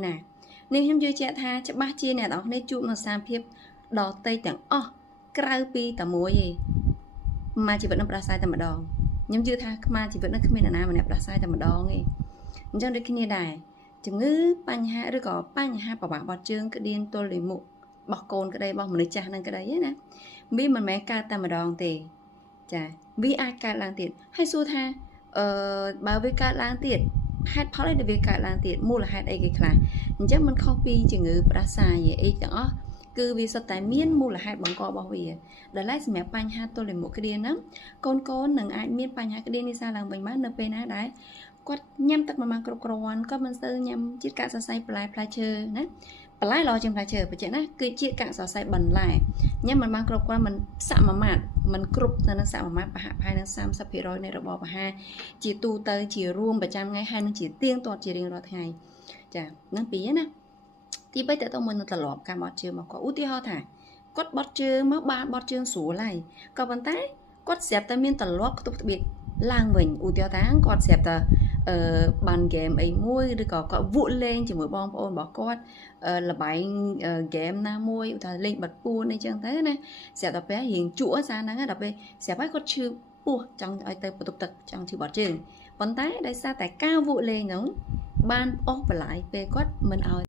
nè nên em chơi chạy tha chắc ba chia nè đó nên chụp nó sang phép đỏ tây chẳngក្រៅពីតមួយឯងមកជីវិតនឹងប្រាស្រ័យតែម្ដងខ្ញុំជឿថាខ្មែរជីវិតនឹងគ្មានអ្នកណាម្នាក់ប្រាស្រ័យតែម្ដងទេអញ្ចឹងដូចគ្នាដែរជំងឺបញ្ហាឬក៏បញ្ហាប្របាក់បត់ជើងក្តៀងទល់លាមករបស់កូនក្តីរបស់មនុស្សចាស់នឹងក្តីណាវាមិនមែនកើតតែម្ដងទេចាវាអាចកើតឡើងទៀតហើយសួរថាបើវាកើតឡើងទៀតហេតុផលអីដែលវាកើតឡើងទៀតមូលហេតុអីគេខ្លះអញ្ចឹងมันខុសពីជំងឺផ្ដាសាយអីទាំងអស់គឺវាសុទ្ធតែមានមូលហេតុបង្ករបស់វាដែលឡែកសម្រាប់បញ្ហាទល់លាមកក្តៀងហ្នឹងកូននឹងអាចមានបញ្ហាក្តៀងនេះសារឡើងវិញបាននៅពេលណាដែរគាត់ញ៉ាំទឹកមិនបានគ្រប់គ្រាន់គាត់មិនសូវញ៉ាំជាតិកាកសរសៃបន្លែផ្លែឈើណាបន្លែល្អជាងផ្លែឈើបញ្ជាក់ណាគឺជាតិកាកសរសៃបន្លែញ៉ាំមិនបានគ្រប់គ្រាន់មិនសមាមាត្រមិនគ្រប់ទៅនឹងសមាមាត្រប្រហាក់ប្រហែលនឹង 30% នៃរបបអាហារជាទូទៅជារួមប្រចាំថ្ងៃហើយនឹងជាទៀងទាត់ជារៀងរាល់ថ្ងៃចាហ្នឹងពីណាទី3តើតើមុននឹងត្រឡប់ការបត់ជើងមកគាត់ឧទាហរណ៍ថាគាត់បត់ជើងមកបានបត់ជើងស្រួលហើយក៏ប៉ុន្តែគាត់ស្រាប់តែមានត្រឡប់ខ្ទប់ត្បៀកឡើងវិញឧទាហរណ៍ថាគាត់ស្រាប់តែបានហ្គេមអីមួយឬក៏គាត់វក់លេងជាមួយបងប្អូនរបស់គាត់ល្បែងហ្គេមណាមួយឧទាហរណ៍លេងបាត់ពួនអីចឹងទៅណាស្រាប់តែពេលរៀងជក់សារហ្នឹងដល់ពេលស្រាប់ហើយគាត់ឈឺពោះចង់ឲ្យទៅបន្ទប់ទឹកចង់ឈឺបត់ជើងប៉ុន្តែដោយសារតែការវក់លេងហ្នឹងបានអស់បន្លាយពេលគាត់មិនឲ្យ